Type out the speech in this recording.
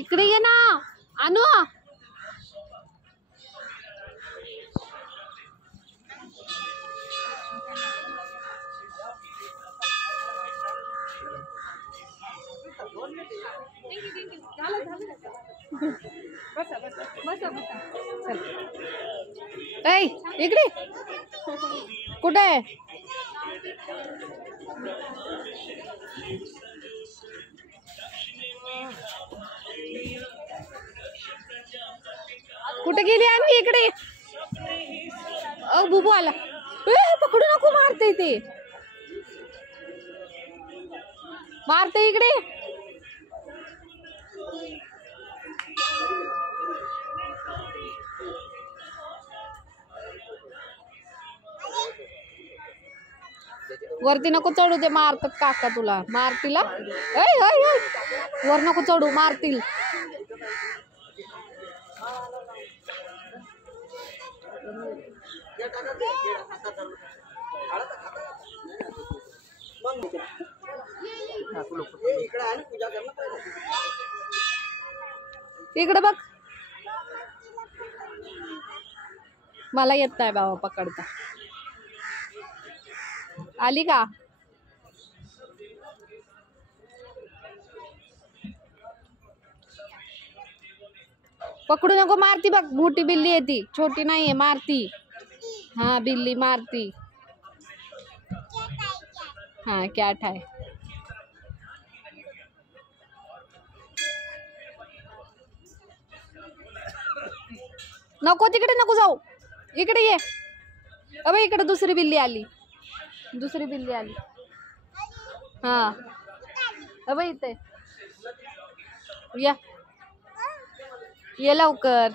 इकडे ये ना अनु. ऐ इकडे कुठे कुठे गेली आम्ही इकडे. बुबू आला. पकडू नको मारते ते मारते इकडे. वरती नको चढू दे मारतात काका तुला मारतील. वर नको चढू मारतील. इकडे बघ मला येत नाही बाबा पकडता. आली का. पकडू नको मारती बघ. मोठी बिल्ली आहे ती छोटी नाहीये मारती. हा बिल्ली मारती. हा कॅट आहे. नको तिकडे नको जाऊ. इकडे ये. अबे इकडे दुसरी बिल्ली आली. दुसरी बिल्ली आली. हा अबे इथे या ये लवकर.